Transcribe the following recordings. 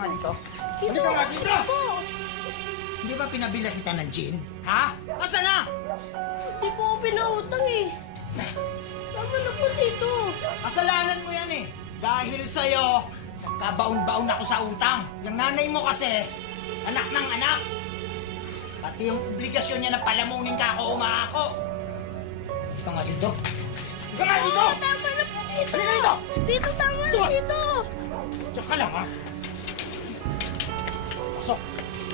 nga dito. Tito, Halika nga dito! po. Hindi ba pinabila kita ng gin? Ha? Asa na? Hindi po ako pinautang eh. Tama na po, Tito. Kasalanan mo yan eh. Dahil sa'yo, nagkabaon-baon ako sa utang. Yung nanay mo kasi, anak ng anak. Pati yung obligasyon niya na palamunin ka ako umaako. Halika nga dito. Halika nga dito! Oh, tama na po, Tito. Halika dito! Tito, tama na, Dito. Tito. Diyan ka lang, ha? Pasok!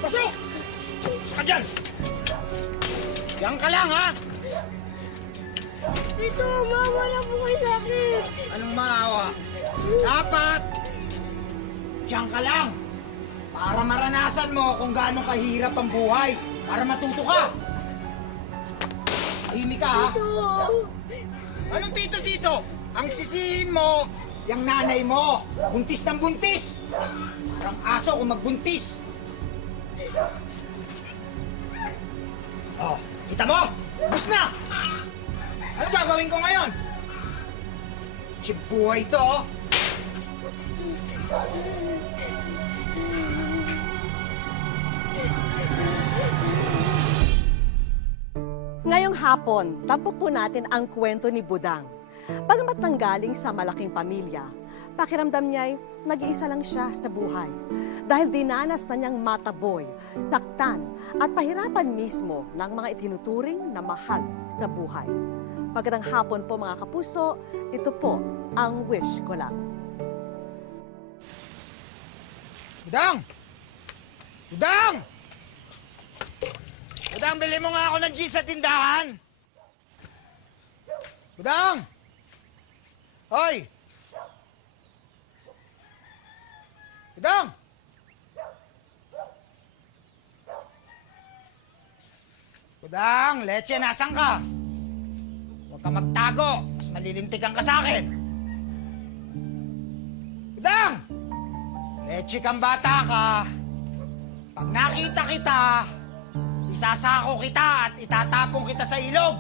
Pasok! Pasok ka dyan! Diyan ka lang, ha? Tito, mama na po kayo sa akin. Anong maawa? Dapat! Diyan ka lang! Para maranasan mo kung gaano kahirap ang buhay. Para matuto ka! Tahimik ka, ha? Tito. Anong tito-tito? Ang sisihin mo, yung nanay mo. Buntis ng buntis! Parang aso kung magbuntis. Oh, kita mo? Bus na! Ano gagawin ko ngayon? Buhay to, oh. Ngayong hapon, tampok po natin ang kwento ni Budang. Bagamat nanggaling sa malaking pamilya, pakiramdam niya'y nag-iisa lang siya sa buhay. Dahil dinanas na niyang mataboy, saktan at pahirapan mismo ng mga itinuturing na mahal sa buhay. Magandang hapon po mga kapuso, ito po ang wish ko lang. Budang! Budang! Budang, bili mo nga ako ng cheese sa tindahan! Budang! Hoy! Budang! Budang, leche, nasan ka? Huwag ka magtago, mas malilintikan ka sa akin. Budang! Leche kang bata ka. Pag nakita kita, isasako kita at itatapon kita sa ilog.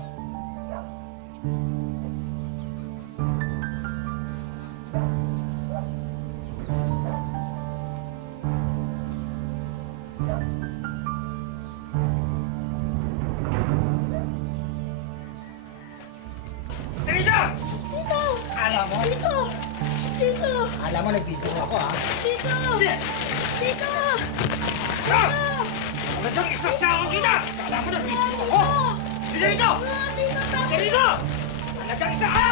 Tito! Tito. Alam mo? Tito. Tito. Alam mo, nagbibiro ako, ha? Tito. Tito. Ah! Talagang isasako kita! Alam mo, nagbibiro ako! Sige rito! Tito, tama. Sige rito! Talagang isa ka!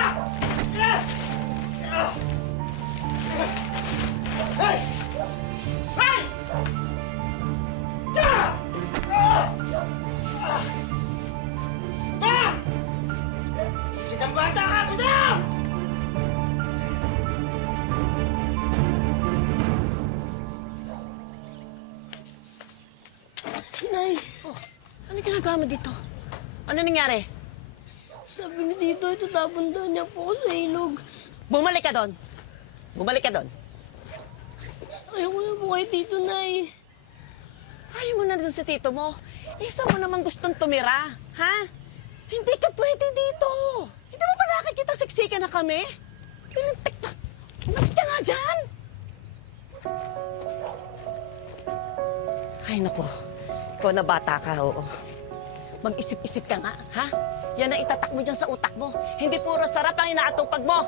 Hey! Hey! Chikang bata ka, Budang! Nay, Ano ginagawa mo dito? Ano nangyari? sabi ni Tito, itatapon daw niya po ako sa ilog. Bumalik ka doon. Bumalik ka doon. Ayoko na po kay Tito, Nay. Ayaw mo na doon sa tito mo. Isa mo namang gustong tumira, ha? Hindi ka pwede dito. Hindi mo ba nakikita siksikan na kami? Pinantik-tak. Umalis ka nga dyan. Ay, naku. Ikaw na bata ka, oo. Mag-isip-isip ka nga, ha? Yan ang itatak mo dyan sa utak mo. Hindi puro sarap ang inaatupag mo.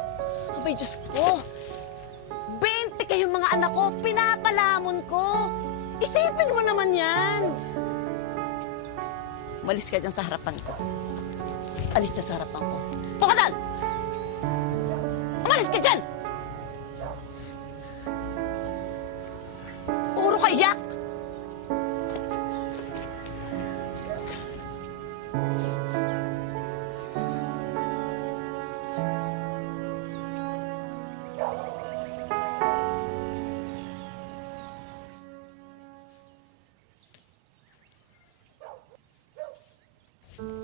Abay, Diyos ko. 20 kayong mga anak ko, pinapalamon ko. Isipin mo naman yan. Malis ka dyan sa harapan ko. Alis dyan sa harapan ko. Pukadan! Umalis ka dyan! Puro ka iyak!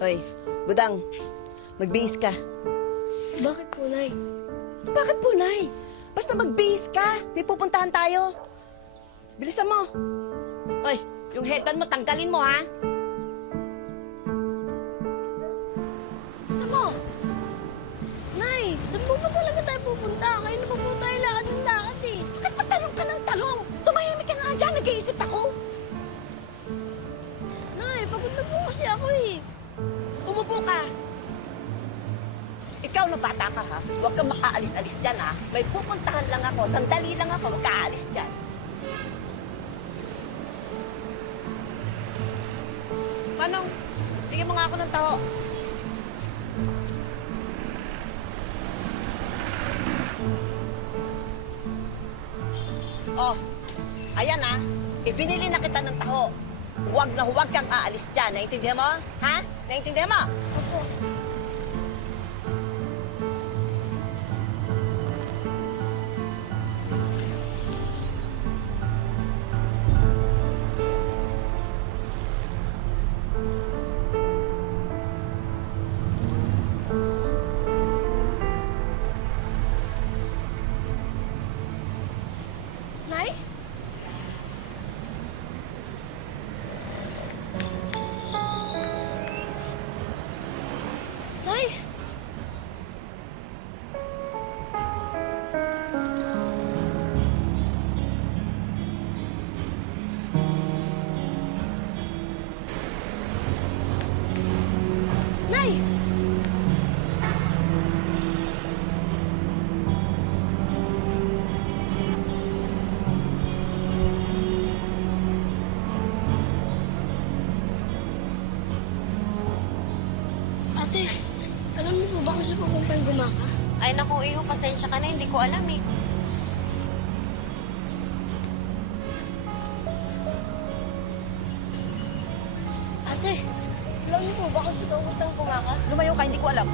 Hoy, Budang, magbihis ka. Bakit po, Nay? Bakit po, Nay? Basta magbihis ka. May pupuntahan tayo. Bilisan mo. Hoy, yung headband mo, tanggalin mo, ha? Bilisan mo. Nay, saan po ba talaga tayo pupunta? Kayo na pa po tayo lakad ng lakad eh. Bakit patalong ka ng talong? Tumahimik ka nga nag-iisip ako. Nay, pagod na po kasi ako eh. Umupo ka. Ikaw na bata ka, ha? Huwag kang makaalis-alis dyan, ha? May pupuntahan lang ako. Sandali lang ako. Huwag kaalis dyan. Manong, bigyan mo nga ako ng taho. Oh, ayan ha. Ibinili na kita ng taho. Huwag na huwag kang aalis dyan. Naintindihan mo? Ha? Naintindihan mo? Opo. Nay? Nay? Nay! Ate, alam niyo po ba kung siya pupuntang gumaka? Ay naku, Iho, pasensya ka na, hindi ko alam eh. Ate, alam niyo po ba kung siya pupuntang gumaka? Lumayo ka, hindi ko alam.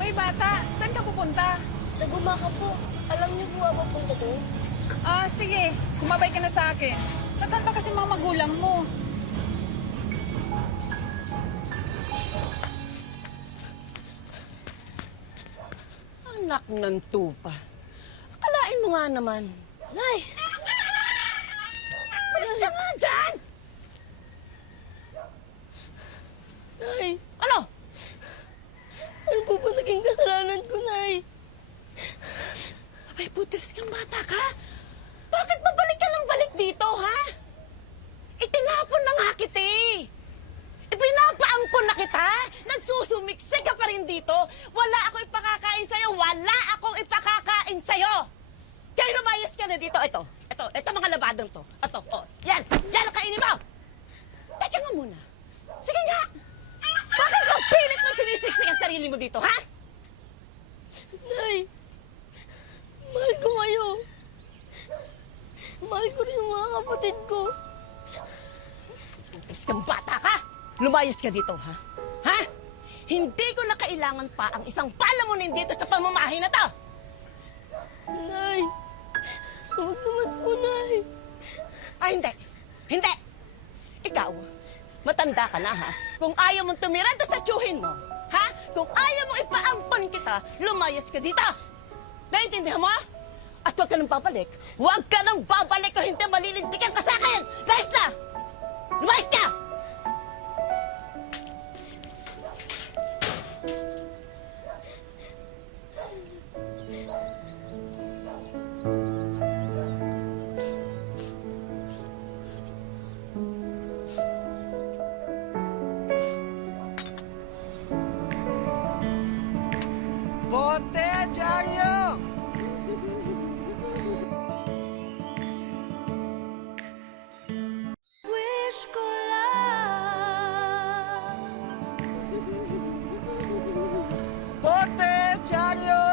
Hoy bata, saan ka pupunta? Sa gumaka po. Alam niyo po ba pupunta doon? Ah, sige, sumabay ka na sa akin. Nasaan ba kasi mga magulang mo? Anak ng tupa. Akalain mo nga naman. Nay! Malis ka nga dyan! Nay! Ano? Ano po ba naging kasalanan ko, Nay? Abay, putis kang bata ka. Bakit babalik ka ng balik dito, ha? Itinapon na nga kita eh. Ipinapaampon na kita. Nagsusumiksik ka pa rin dito. Wala akong ipakakain sa'yo. Wala akong ipakakain sa'yo. Kaya lumayas ka na dito. Ito mga labadong to. Ito, oh. Yan ang kainin mo. Teka nga muna. Sige nga. Bakit ka pilit mong sinisiksik ang sarili mo dito, ha? Nay! Mahal ko kayo. Mahal ko rin yung mga kapatid ko. Putis kang bata ka! Lumayas ka dito, ha? Ha? Hindi ko na kailangan pa ang isang palamunin dito sa pamamahay na to! Nay! Huwag naman po, Nay. Ay, hindi! Hindi! Ikaw, matanda ka na, ha? Kung ayaw mong tumira doon sa tsuhin mo, ha? Kung ayaw mong ipaampon kita, lumayas ka dito! Naintindihan mo? At huwag ka nang babalik. Huwag ka nang babalik o hindi malilintikan ka sa akin! Layas na! Lumayas ka! Bote, Diaryo! Wish ko lang. Bote, Diaryo!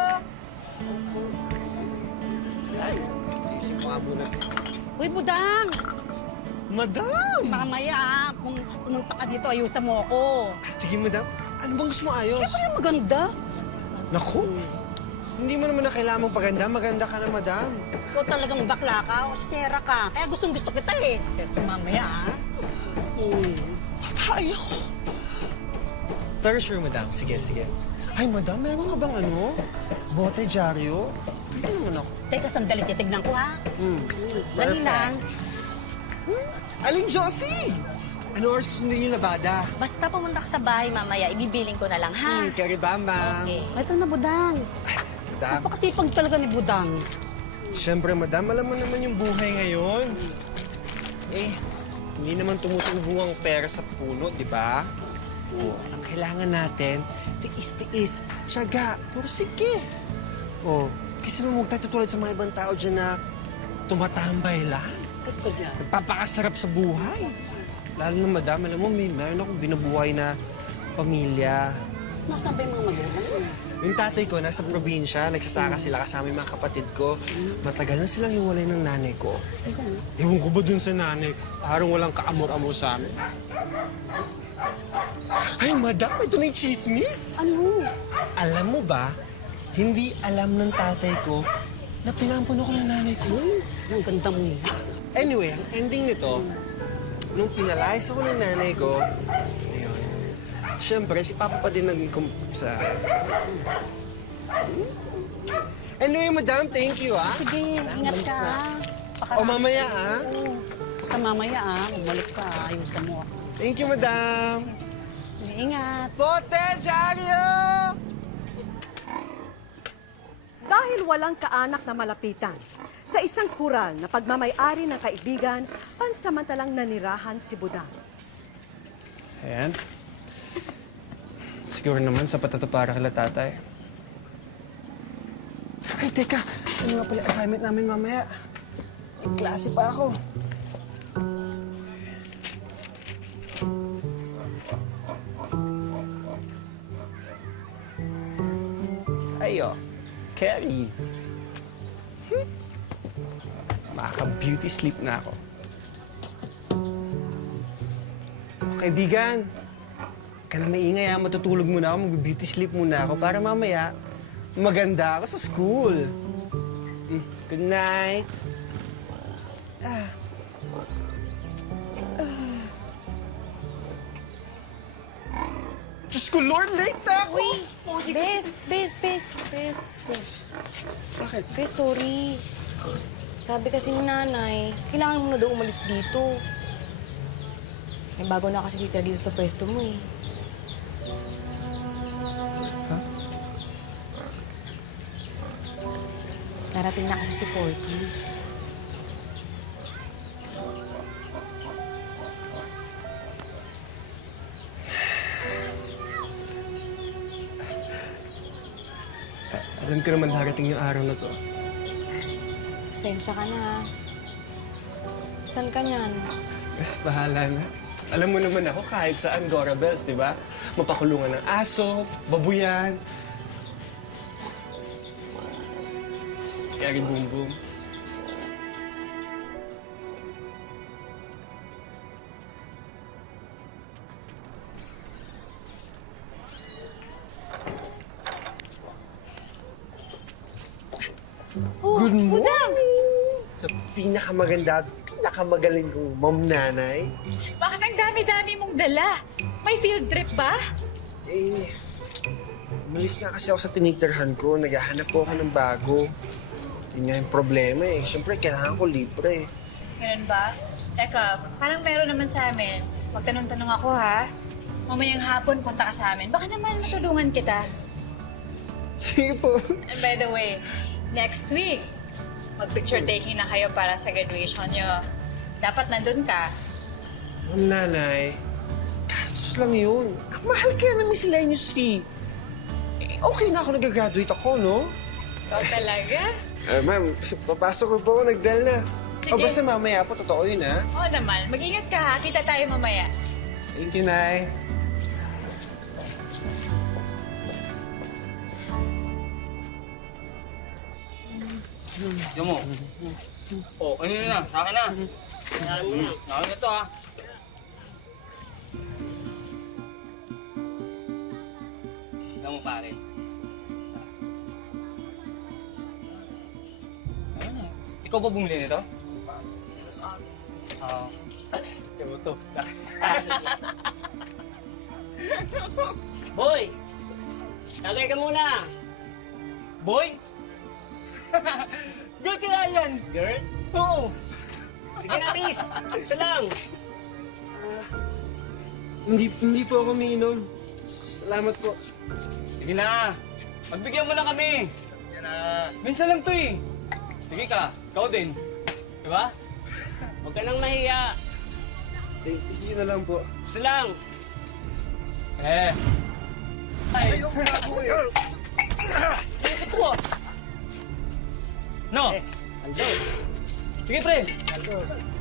Ay, isip ko nga muna. Uy, Budang! Madam! Mamaya, kung pumunta ka dito, ayusan mo ako. Sige, madam. Ano bang gusto mo ayos? Ano maganda? Naku! Hindi mo naman na kailangan mong paganda. Maganda ka na, madam. Ikaw talagang bakla ka o sera ka. Kaya gustong-gusto kita eh. Pero sa mamaya, ah. Ay, ako. Pero sure, madam. Sige, sige. Ay, madam, meron ka bang ano? Bote, Diaryo? Hindi naman ako. Teka, sandali, titignan ko, ha? Dali Perfect. lang. Aling Josie! Ano oras susundin yung labada? Basta pumunta ka sa bahay mamaya, ibibiling ko na lang, ha? Karibambang. Okay. Ito na, Budang. Madam, Napakasipag talaga ni Budang. Siyempre, madam, alam mo naman yung buhay ngayon. Eh, hindi naman tumutubo ang pera sa puno, di ba? O, ang kailangan natin, tiis-tiis, tiyaga, pursige. O, kasi naman huwag tayo tutulad sa mga ibang tao dyan na tumatambay lang. Ito dyan. Nagpapakasarap sa buhay. Lalo na, madam, alam mo, meron akong binubuhay na pamilya. Nasaan ba yung mga magulang? Yung tatay ko, nasa probinsya, nagsasaka sila kasama yung mga kapatid ko. Matagal na silang hiwalay ng nanay ko. Ewan ko ba dun sa nanay ko? Parang walang kaamor-amor sa amin. Ay, madam, ito na yung chismis. Ano? Alam mo ba, hindi alam ng tatay ko na pinampun ako ng nanay ko. Ang ganda mo eh. Anyway, ang ending nito, nung pinalayas ako ng nanay ko, ayun, siyempre, si Papa pa din sa... Anyway, madam, thank you, ah. Sige, ingat Malis ka. na. Pakarami. O, mamaya, ah. Basta mamaya bumalik ka, ayusan mo. Thank you, madam. Ingat. Bote, Diaryo! Dahil walang kaanak na malapitan, sa isang kural na pagmamay-ari ng kaibigan, pansamantalang nanirahan si Budang. Ayan. Siguro naman sapat na to para kila tatay. Ay, teka. Ano nga pala assignment namin mamaya? May klase pa ako. Ayo. Carrie. Makaka-beauty sleep na ako. Kaibigan, ka na maingay ha. Matutulog muna ako, mag-beauty sleep muna ako para mamaya maganda ako sa school. Good night. Diyos ko, Lord, late na ako! Bes. Bakit? Bes, sorry. Sabi kasi ni nanay, kailangan mo na daw umalis dito. May bago na kasi titira dito sa pwesto mo eh. Darating na kasi si Porky. Alam ko naman darating yung araw na to. Pasensya ka na. Saan ka niyan? Mas bahala na. Alam mo naman ako kahit saan, Gora Bells, di ba? Mapakulungan ng aso, babuyan. Kaya boom boom. Good morning! Sa pinakamaganda at pinakamagaling kong mom nanay. Bakit ang dami-dami mong dala? May field trip ba? Eh, umalis na kasi ako sa tinitirahan ko. Naghahanap po ako ng bago. Yun nga yung problema eh. Siyempre, kailangan ko libre. Ganun ba? Teka, parang meron naman sa amin. Magtanong-tanong ako ha. Mamayang hapon punta ka sa amin. Baka naman matulungan kita. Sige po. And by the way, next week, mag-picture taking na kayo para sa graduation nyo. Dapat nandun ka. Ma'am nanay, gastos lang yun. Ang mahal kaya ng miscellaneous fee. Eh, okay na ako nag-graduate ako, no? Ikaw talaga? Ma'am, papasok ko po ako, nagdal na. Sige. O basta mamaya po, totoo yun, ha? Oo naman. Mag-ingat ka ha. Kita tayo mamaya. Thank you, Nay. Diyan mo. Oh, ano na? Sa akin na. Sa akin na to, ha? Diyan mo, pare. Isa. Ayun na. Ikaw ba bumili nito? Oo. Ikaw to. Boy! Tagay ka muna! Boy? Girl kaya yan? Girl? Oo. Sige na, miss! Isa lang! Hindi po ako umiinom. Salamat po. Sige na. Magbigyan mo na kami. Yan na. Minsan lang to eh. Sige ka, ikaw din. Diba? Huwag ka nang mahiya. Tingin na lang po. Gusto lang. Eh. Ayoko na po eh. Ito No? Sige, pre.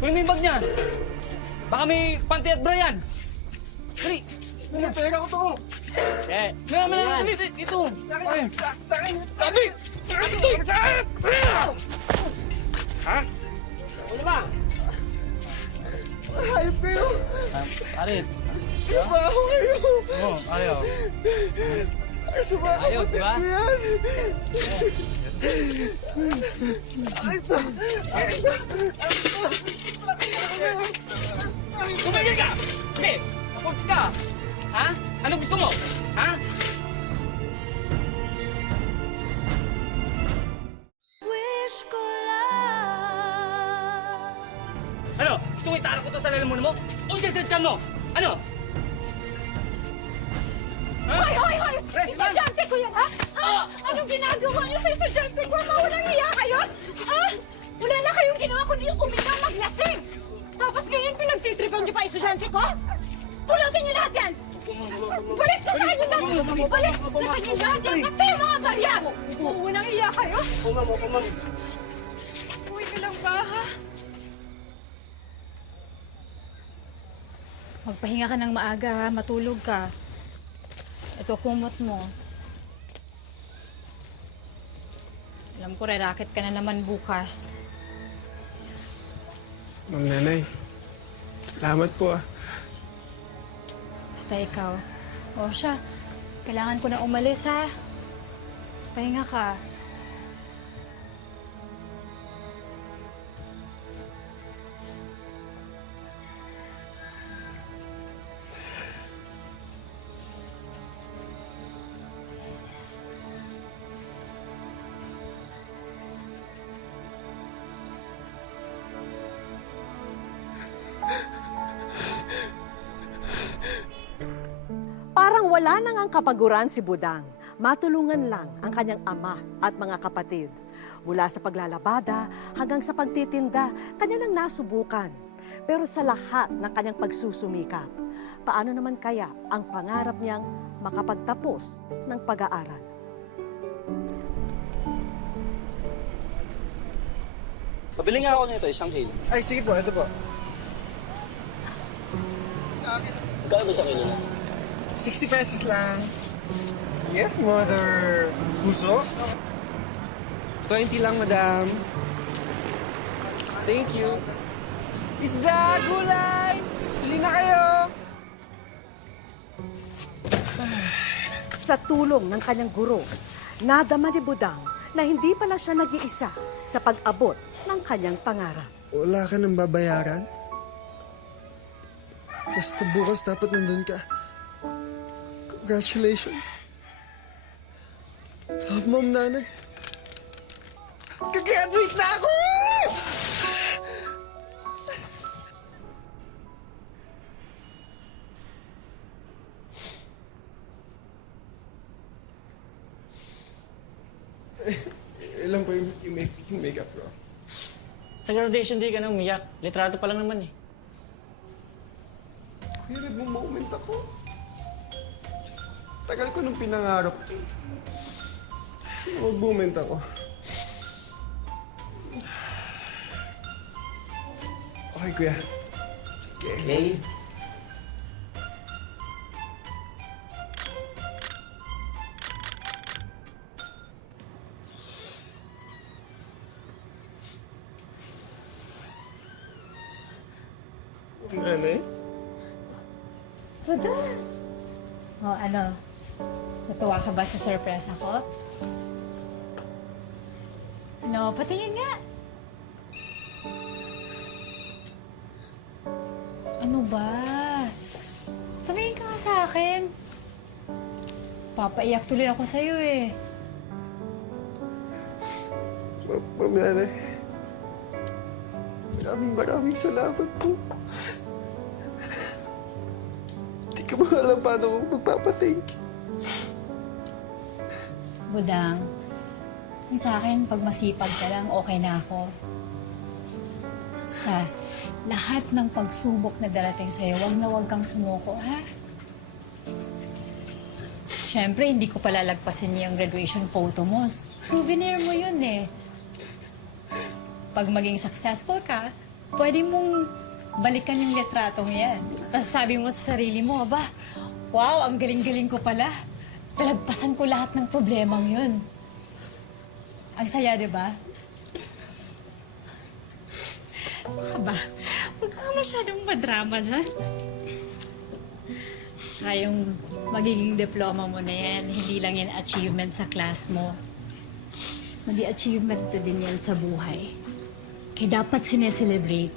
Kunin mo yung bag niya. Baka may panty at Brian. Dali. Pera ko to. Eh, Ito. Sa akin. Sabi. ano ba? Hayop kayo. Arit. Trabaho kayo. Oo, ayaw. Ay, sa mga Ayaw, kapatid diba? ko yan. Tumigil ka! Sige! Kapag ka! Ha? Ano gusto mo? Ha? Ano? Gusto mo itarang ko to sa lalamunan mo? O dyan sa tiyan mo? Ano? Ha? Hoy, hoy, hoy! Estudyante ko yan, ha? Anong ginagawa niyo sa estudyante ko? Mawalang hiya kayo? Ha? Wala na kayong ginawa kundi uminom maglasing! Tapos ngayon pinagtitripan niyo pa estudyante ko? Pulutin niyo lahat yan! Balik ko sa kanya lang! Balik ko sa kanya lahat yan! Pati yung mga barya! Walang hiya kayo? Uwi ka lang ba, ha? Magpahinga ka ng maaga ha, matulog ka. Ito kumot mo. Alam ko, re-racket ka na naman bukas. Ma'am Nanay, salamat po ah. Basta ikaw. O siya, kailangan ko na umalis ha. Pahinga ka. Parang wala nang ang kapaguran si Budang. Matulungan lang ang kanyang ama at mga kapatid. Mula sa paglalabada hanggang sa pagtitinda, kanya nang nasubukan. Pero sa lahat ng kanyang pagsusumikap, paano naman kaya ang pangarap niyang makapagtapos ng pag-aaral? Pabili nga ako nito, 1 kilo. Ay, sige po, ito po. Kaya ba 1 kilo? 60 pesos lang. Yes, mother. Puso? 20 lang, madam. Thank you. Isda, gulay! Bili na kayo! Sa tulong ng kanyang guro, nadama ni Budang na hindi pala siya nag-iisa sa pag-abot ng kanyang pangarap. Wala ka nang babayaran? Basta bukas dapat nandun ka. Congratulations. Love, Mom, Nanay. Gagraduate na ako! Ilan pa yung makeup ko? Sa graduation day ka nang umiyak. Litrato pa lang naman eh. Kuya, nagmo-moment ako. Tagal ko nung pinangarap to. Mag-moment ako. Okay, kuya. Okay. Nanay? O ano? Natuwa ka ba sa surprise ako? Ano? Patingin nga! Ano ba? Tumingin ka nga sa akin. Papaiyak tuloy ako sa'yo eh. Ma'am, Nanay. Maraming salamat po. Hindi ko ba alam paano ko magpapathank you. Budang, Yung sa akin, pag masipag ka lang, okay na ako. Sa lahat ng pagsubok na darating sa'yo, wag na wag kang sumuko, ha? Siyempre, hindi ko palalagpasin yung graduation photo mo. Souvenir mo yun eh. Pag maging successful ka, pwede mong balikan yung litratong yan. Tapos sabi mo sa sarili mo, aba, wow, ang galing-galing ko pala. Palagpasan ko lahat ng problemang yun. Ang saya, di ba? Aba, huwag ka masyadong madrama dyan. Tsaka yung magiging diploma mo na yan, hindi lang yan achievement sa class mo. Kundi achievement na din yan sa buhay. Kaya dapat sineselebrate.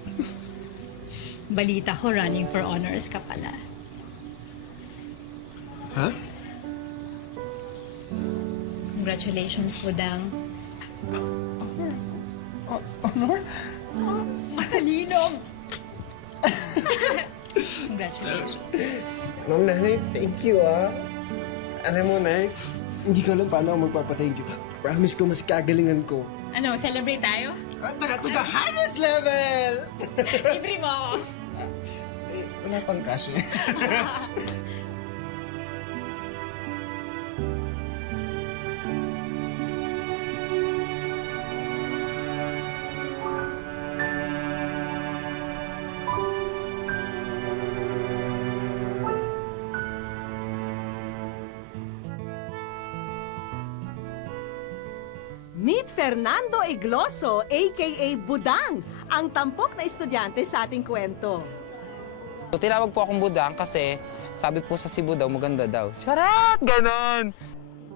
Balita ko, running for honors ka pala. Ha? Congratulations, Budang. Honor? Malinom! Congratulations. Ma'am, Nanay, thank you, ah. Alam mo, Nay, hindi ko alam paano ako magpapa-thank you. Promise ko, mas kagalingan ko. Ano, celebrate tayo? Tara to the highest level! Libre mo ako. Eh, wala pang cash eh. Meet Fernando Igloso, a.k.a. Budang, ang tampok na estudyante sa ating kwento. So, tinawag po akong Budang kasi sabi po sa Cebu daw, maganda daw. Charot! Ganon!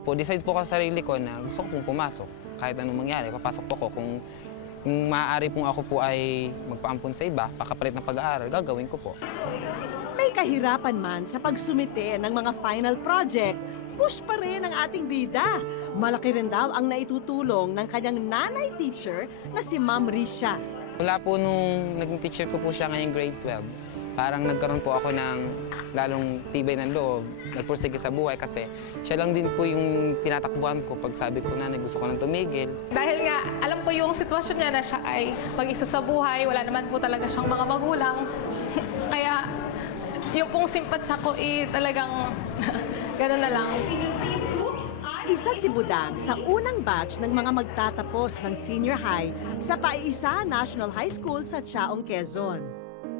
Po, decide po ko sa sarili ko na gusto ko pong pumasok. Kahit anong mangyari, papasok po ako. Kung maaari pong ako po ay magpaampun sa iba, pakapalit ng pag-aaral, gagawin ko po. May kahirapan man sa pagsumite ng mga final project, push pa rin ang ating bida. Malaki rin daw ang naitutulong ng kanyang nanay teacher na si Ma'am Risha. Mula po nung naging teacher ko po siya ngayong grade 12, parang nagkaroon po ako ng lalong tibay ng loob, nagpursige sa buhay kasi siya lang din po yung tinatakbuhan ko pag sabi ko na gusto ko nang tumigil. Dahil nga, alam ko yung sitwasyon niya na siya ay mag-isa sa buhay, wala naman po talaga siyang mga magulang. Kaya yung pong simpatsya ko talagang gano'n na lang. Isa si Budang sa unang batch ng mga magtatapos ng senior high sa Paisa National High School sa Chaong, Quezon.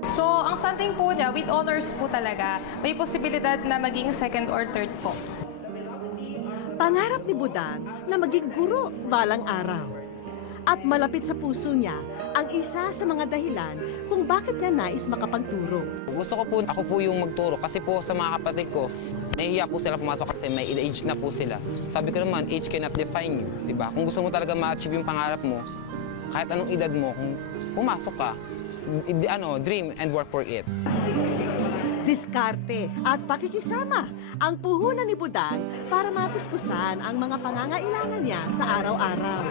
So, ang something po niya, with honors po talaga, may posibilidad na maging second or third po. Pangarap ni Budang na maging guro balang araw. At malapit sa puso niya ang isa sa mga dahilan kung bakit niya nais makapagturo. Gusto ko po, ako po yung magturo kasi po sa mga kapatid ko, nahihiya po sila pumasok kasi may age na po sila. Sabi ko naman, age cannot define you, di ba? Kung gusto mo talaga ma-achieve yung pangarap mo, kahit anong edad mo, kung pumasok ka, dream and work for it. Diskarte at pakikisama ang puhunan ni Budang para matustusan ang mga pangangailangan niya sa araw-araw.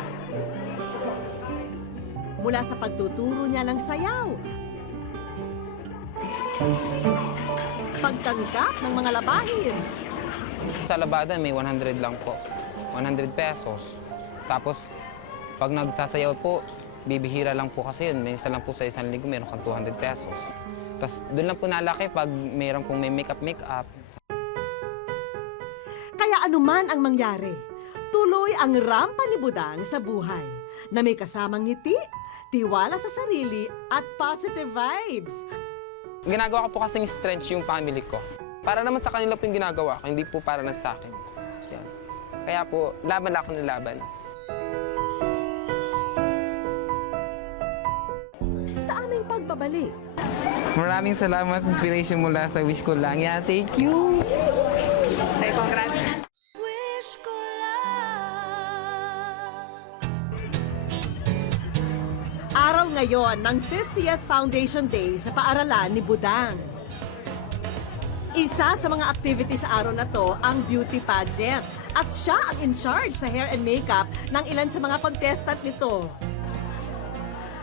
Mula sa pagtuturo niya ng sayaw, pagtanggap ng mga labahin, Sa labada may 100 lang po, 100 pesos. Tapos pag nagsasayaw po, bibihira lang po kasi yun. Minsan lang po sa isang linggo meron kang 200 pesos. Tapos doon lang po nalaki pag mayroon pong may make-up. Kaya anuman ang mangyari, tuloy ang rampa ni Budang sa buhay na may kasamang ngiti, tiwala sa sarili at positive vibes. Ginagawa ko po kasing strength yung family ko. Para naman sa kanila po yung ginagawa ko, hindi po para na sa akin. Yan. Kaya po, laban lang ako ng laban. Sa aming pagbabalik, Maraming salamat sa inspiration mula sa Wish Ko Lang. Yeah, thank you! Ay, congrats! araw ngayon ng 50th Foundation Day sa paaralan ni Budang. Isa sa mga activity sa araw na to ang beauty pageant at siya ang in charge sa hair and makeup ng ilan sa mga contestant nito.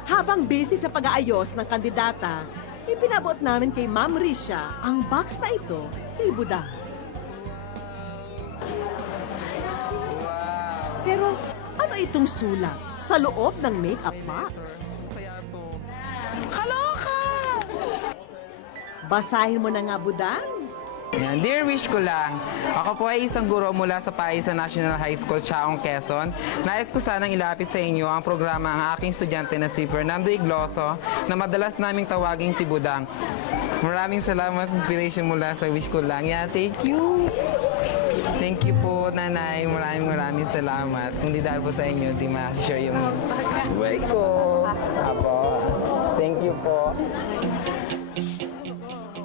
Habang busy sa pag-aayos ng kandidata, ipinabot namin kay Ma'am Risha ang box na ito kay Budang. Pero ano itong sulat sa loob ng makeup box. Basahin mo na nga, Budang. Yan. Dear wish ko lang, ako po ay isang guro mula sa Paisa National High School, Chaong, Quezon. Nais ko sanang ilapit sa inyo ang programa ang aking estudyante na si Fernando Igloso na madalas naming tawaging si Budang. Maraming salamat sa inspiration mula sa wish ko lang. Yan, thank you. Thank you po, Nanay. Maraming salamat. Hindi dahil po sa inyo, di ma-share yung buhay ko. Apo. Thank you po.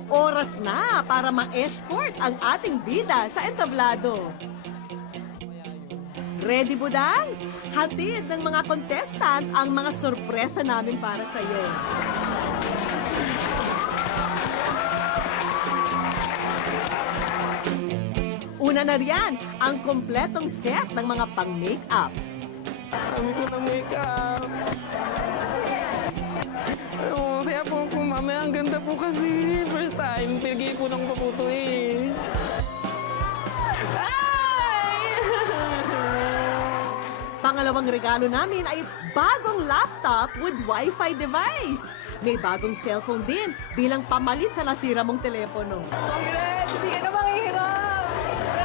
Oras na para ma-escort ang ating bida sa entablado. Ready, Budang? Hatid ng mga contestant ang mga sorpresa namin para sa iyo. Una na riyan, ang kompletong set ng mga pang-makeup. Kami ko ng makeup. Oo, kaya po mamaya ang ganda po kasi. First time, pinag-iipunan ko pa po ito eh. Pangalawang regalo namin ay bagong laptop with Wi-Fi device. May bagong cellphone din bilang pamalit sa nasira mong telepono. Congrats! Hindi ka na manghihirap!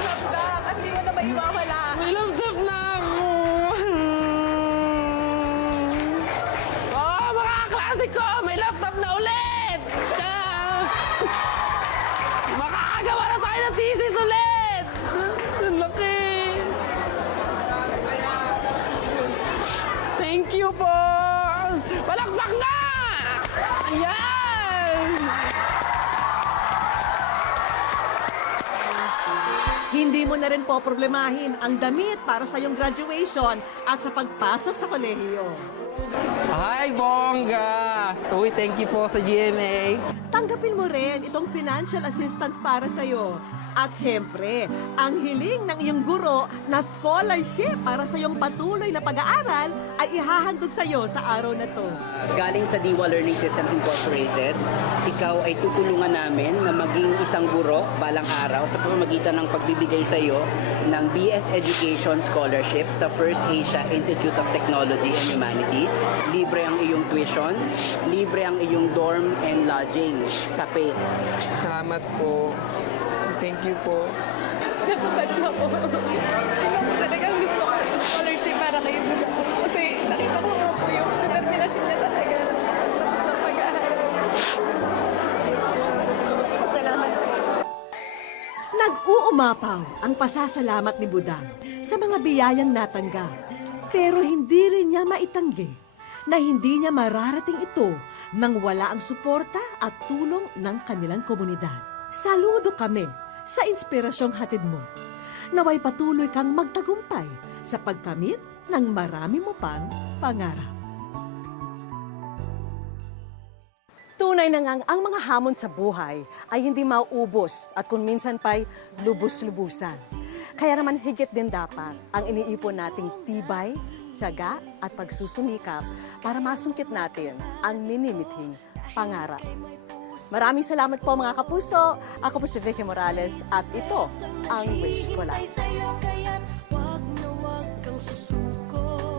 Laptop! At hindi mo na maiwawala! May laptop na ako! Oh, mga kaklase ko! May laptop na ulit! Makakagawa na tayo ng thesis ulit! Ang laki! Thank you po! Palakpak na! Ayan! Hindi mo na rin po problemahin ang damit para sa iyong graduation at sa pagpasok sa kolehiyo. Hi, bongga! Uy, thank you po sa GMA. Tanggapin mo rin itong financial assistance para sa iyo. At syempre, ang hiling ng iyong guro na scholarship para sa iyong patuloy na pag-aaral ay ihahandog sa iyo sa araw na to. Galing sa Diwa Learning Systems Incorporated, ikaw ay tutulungan namin na maging isang guro balang araw sa pamamagitan ng pagbibigay sa iyo ng BS Education Scholarship sa First Asia Institute of Technology and Humanities. Libre ang iyong tuition, libre ang iyong dorm and lodging sa Faith. Salamat po. Thank you po. Natupad ko ako. Talagang gusto ko yung scholarship para kay Budang. Kasi nakita ko nga po yung determinasyon niya talaga. Tapos ng pag-aaral. Salamat. Nag-uumapaw ang pasasalamat ni Budang sa mga biyayang natanggap. Pero hindi rin niya maitanggi na hindi niya mararating ito nang wala ang suporta at tulong ng kanilang komunidad. Saludo kami sa inspirasyong hatid mo. Naway patuloy kang magtagumpay sa pagkamit ng marami mo pang pangarap. Tunay na ngang ang mga hamon sa buhay ay hindi mauubos at kung minsan pa'y lubos-lubusan. Kaya naman higit din dapat ang iniipon nating tibay, tiyaga at pagsusumikap para masungkit natin ang minimithing pangarap. Maraming salamat po mga kapuso. Ako po si Vicky Morales at ito ang Wish Ko Lang. Wag na wag kang susuko.